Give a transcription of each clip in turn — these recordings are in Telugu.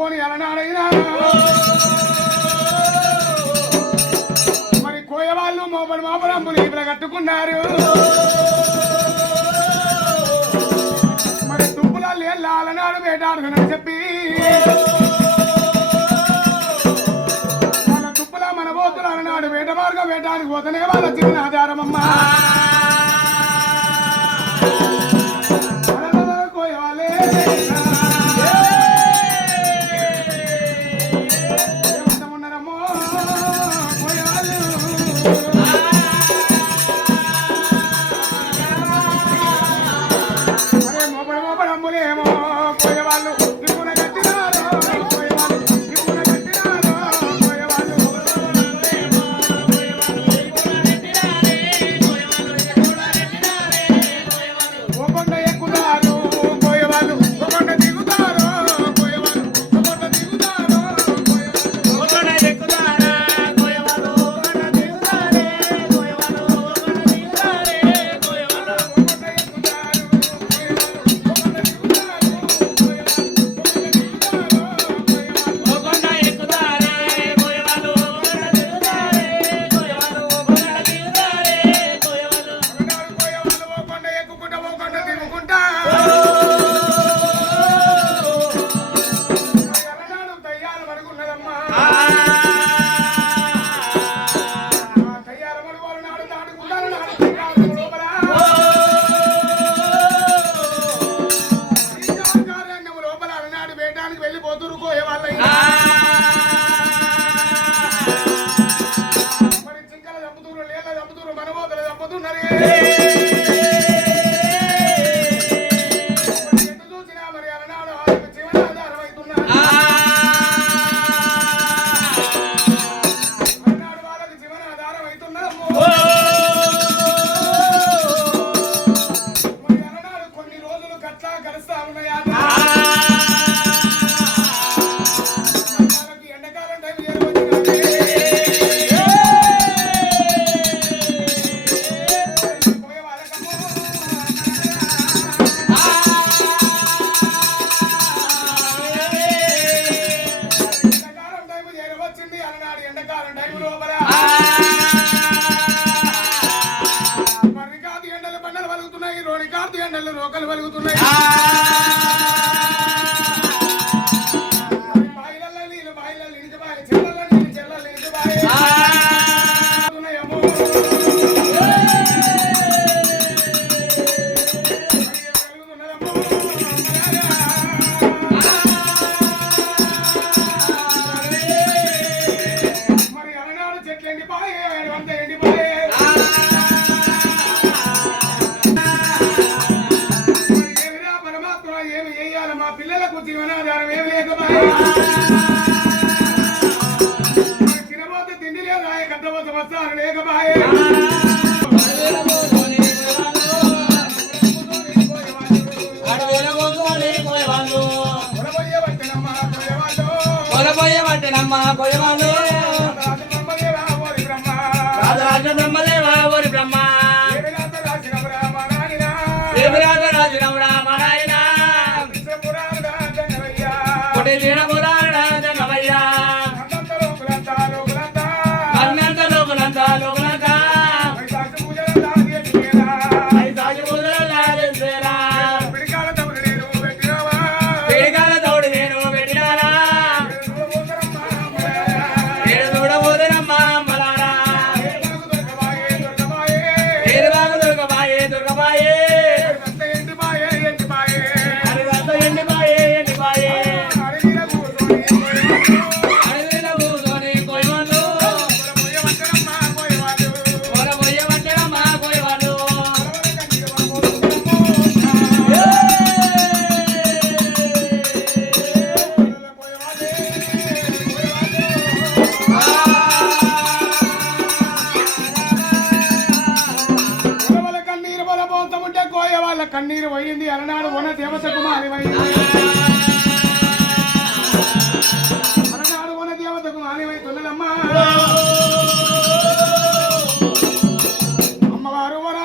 కోని అలనాడైనా మరి కోయవాళ్ళు మోపడి మోపడమ్ములు ఇప్పుడు కట్టుకున్నారు. మరి తుప్పులాలు లేళ్ళ అలనాడు చెప్పి Thank you.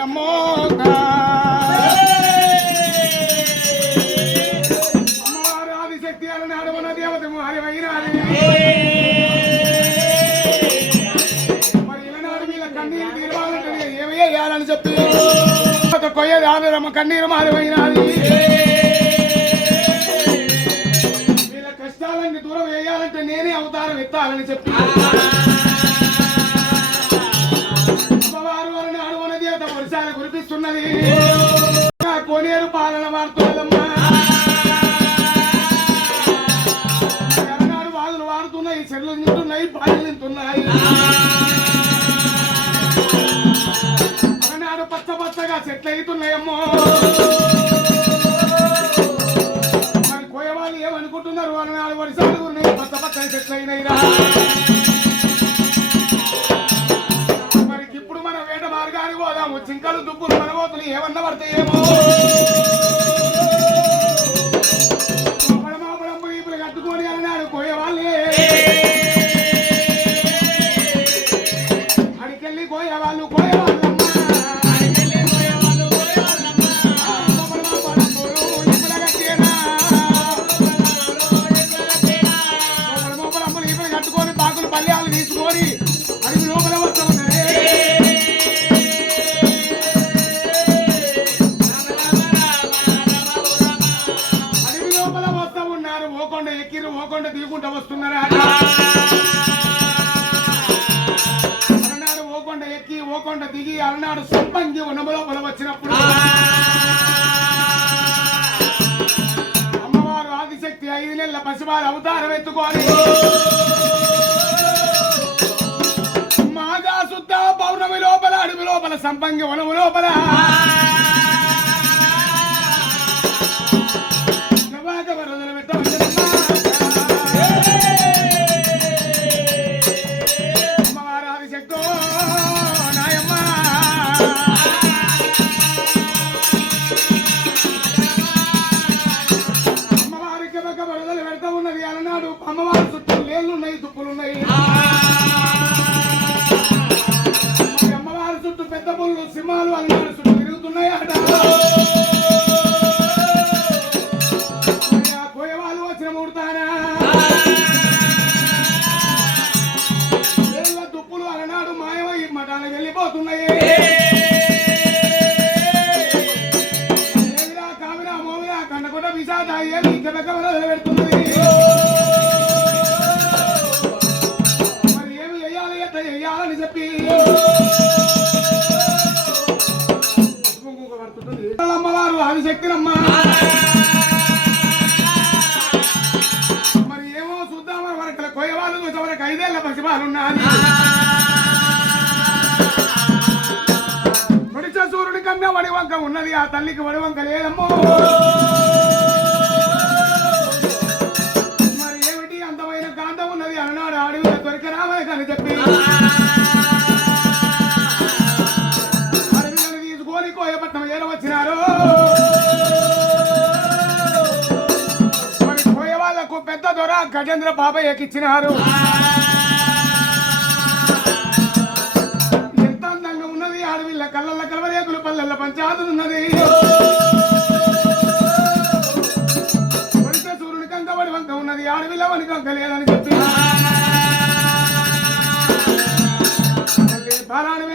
చేతులంటారమ్మో అమ్మవారు ఆదిశక్తి అలనాడు మన దేవత హరివైనాది మరి ఇలనాడు మీద కన్నీరు తీరవాలంటే చెట్లు నింటున్నాయి పాయలు నింటున్నాయి అలనాడు పచ్చ పచ్చగా చెట్లు అవుతున్నాయమ్మో మరి కోయవాళ్ళు ఏమనుకుంటున్నారు? అలనాడు వర్షాలు ఉన్నాయి పచ్చ పచ్చని చెట్లు అయినాయిరా. అలనాడు సంపంగి ఉన్నమ లోపల వచ్చినప్పుడు అమ్మవారు ఆదిశక్తి ఐదు నెలల పసివారు అవతారం ఎత్తుకొని. మాగా శుద్ధ పౌర్ణమి లోపల అడవి లోపల సంపంగి వనము లోపల. నవాక అమ్మవారి చుట్టూ లేళ్ళున్నాయి దుప్పులున్నాయి. అమ్మవారి చుట్టూ పెద్ద పుల్లు సింహాలు అలనాడు చుట్టూ తిరుగుతున్నాయి అట అమ్మవారు మరి ఏమో చూద్దామని మనకి కొయ్యవాళ్ళు చూసే వరకు ఐదేళ్ళ పసిబాలు ఉన్నది పొడిచ సూర్యుడి కన్నా వడివంక ఉన్నది ఆ తల్లికి వడివంక లేదమ్మో. గజేంద్ర బాబయ్యకి ఇచ్చినారు? ఎంత అందంగా ఉన్నది అడవిల్ల కళ్ళల్ల కలవరేకులు పల్లెల్ల పంచాదు ఉన్నది. వరిసె సూర్యుని కంక వడి వంక ఉన్నది ఆడవిల్ల వని కంక లేదని చెప్పి. ఎంత బాలాన్ని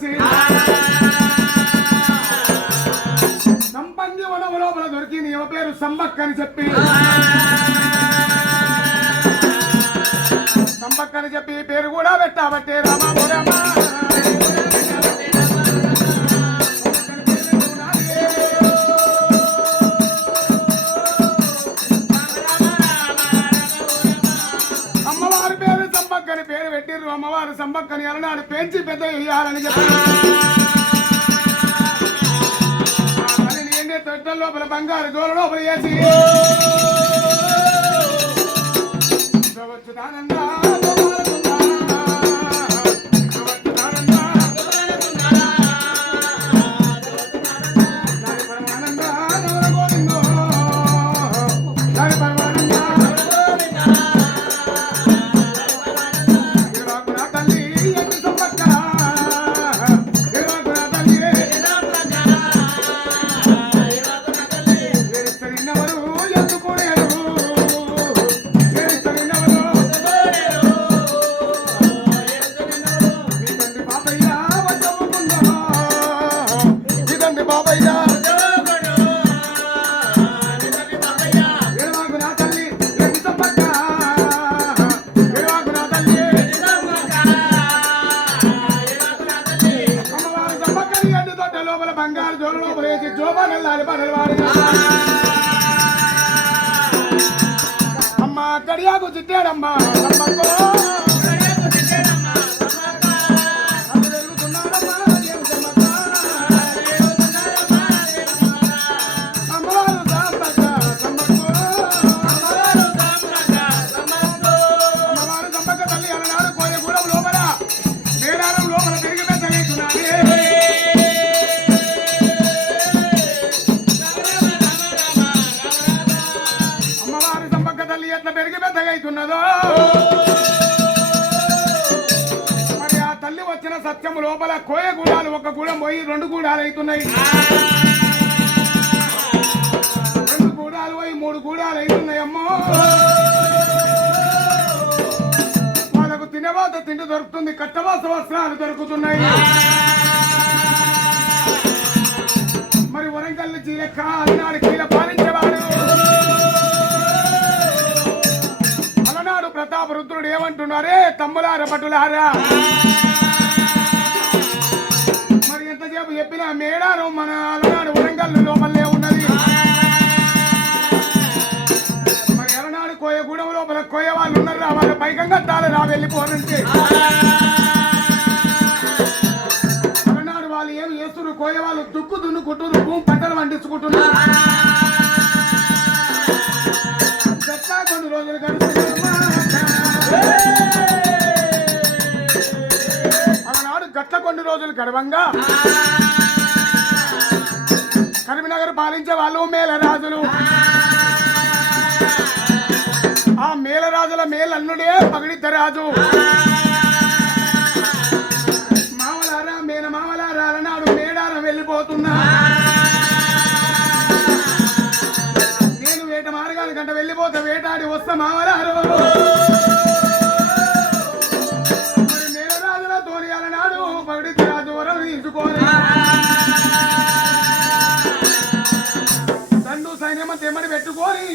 ఏరవచ్చి సంపంగి వనం లోపల దొరికి నీ పేరు సంబక్క అని చెప్పి. సంబక్క అని చెప్పి పేరు కూడా పెట్టాబట్టే రామాపురం. పెంచి పెద్ద వేయాలని చెప్పి. ఆ తల్లిని ఎండే తొట్టెల లోపల బంగారు గోల లోపల వేసి. దొరుకుతుంది కట్టవాస వస్త్రాలు దొరుకుతున్నాయి. మరి వరంగల్ చీలక్క అలనాడు కీల పాలించేవాడు. అలనాడు ప్రతాప రుద్రుడు ఏమంటున్నారే? తమ్ములార పటులారా మరి ఎంతసేపు చెప్పినా మేడారు మన అలనాడు వరంగల్ లోపలే ఉన్నది. మరి అలనాడు కోయ గూడెం లోపల కోయ వాళ్ళు ఉన్నారు వాళ్ళ పైకంగా తాళ రా వెళ్ళిపోనంటే అలనాడు వాళ్ళు ఏమి చేస్తున్నారు? కోయ వాళ్ళు దుక్కు దున్నుకుంటున్నారు భూమి పంటలు పండించుకుంటున్నారు. కొన్ని రోజులు గడుస్తున్నారమ్మా. అలనాడు గట్ల కొన్ని రోజులు గడవంగా. కరీంనగర్ పాలించే వాళ్ళు మేలరాజులు. రాజులు మేలరాజుల మేలన్నుడే పగిడిద్ద రాజు. మామలారా మేన మామలారా నాడు మేడారం వెళ్ళిపోతున్నా. నేను వేట మార్గాల గంట వెళ్ళిపోతే వేటాడి వస్తా మామలారు. మరి మేలరాజుల తోని అలనాడు పగిడిద్ద రాజు వరం తీసుకోని దండు సైన్యమ తెమ్మడి పెట్టుకొని.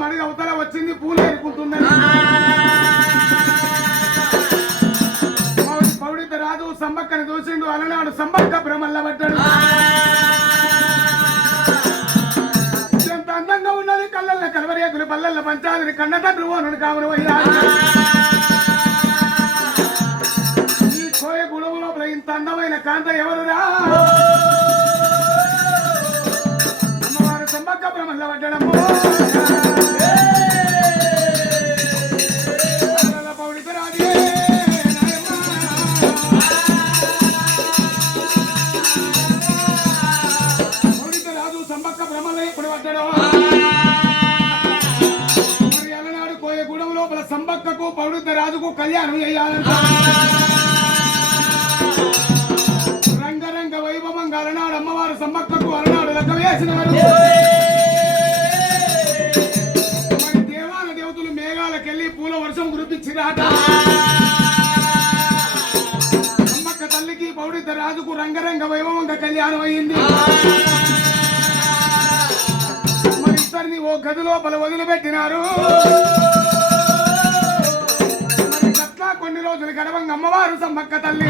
మడిగ అవతల వచ్చింది పూలు పౌడి- పౌడిత రాజు సమ్మక్కని చూసిండు అలనాడు సమ్మక్క భ్రమల్ల పడ్డాడు ఎంత అందంగా ఉన్నది కళ్ళల్లో కలవరేకులు పల్లెల్ల పంచాలని కన్న తండ్రి ఓనుడు కావును అయ్యా ఈ కోయ గుడవు లోపల ఇంత అందమైన కాంత ఎవరురా? అమ్మవారు సమ్మక్క బ్రహ్మల్ల పడ్డడమ్మో మరి దేవాల దేవతలు మేఘాలకెళ్ళి పూల వర్షం కురిపించిరాట అమ్మక్క తల్లికి పౌడిత రాజుకు రంగరంగ వైభవంగా కళ్యాణం అయింది. మరి ఇద్దరిని ఓ గది లోపల వదిలిపెట్టినారు. కొన్ని రోజులు గడవంగా అమ్మవారు సమ్మక్క తల్లి.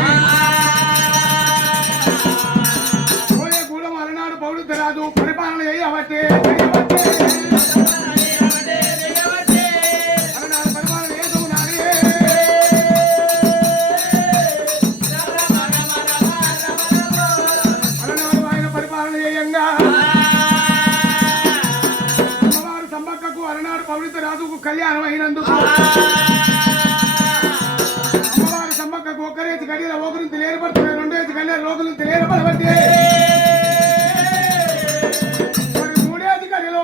చేయంగా అలనాడు సమ్మక్కకు అలనాడు పరిపాలన రాజుకు కళ్యాణం అయినందుకు అమ్మవారి సమ్మక్కకు ఒకరేసి గడియల ఒకరికి తెలియబడుతున్నాయి రెండేసి గడియల రోగులు తెలియబడబట్టి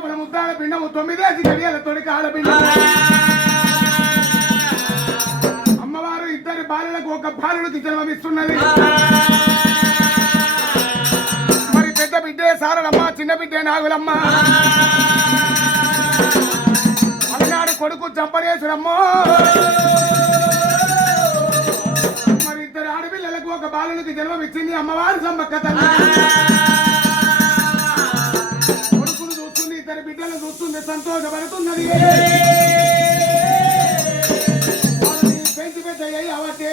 లోపల ముద్దాల పిండము తొమ్మిదేసి గడియల తొడికి ఆడపిల్ల అమ్మవారు ఇద్దరి బాలులకు ఒక బాలుడికి జన్మమిస్తున్నది. మరి పెద్ద బిడ్డే సారలమ్మ చిన్న బిడ్డే నాగులమ్మ. అలనాడు కొడుకు చంపరేశ్వరమ్మో మరి ఇద్దరు ఆడపిల్లలకు ఒక బాలునికి జన్మమిచ్చింది అమ్మవారు సంబక్క తల్లి. బిడ్డలు చూస్తుంది సంతోషపడుతున్నది. పెంచి పెద్ద అవతే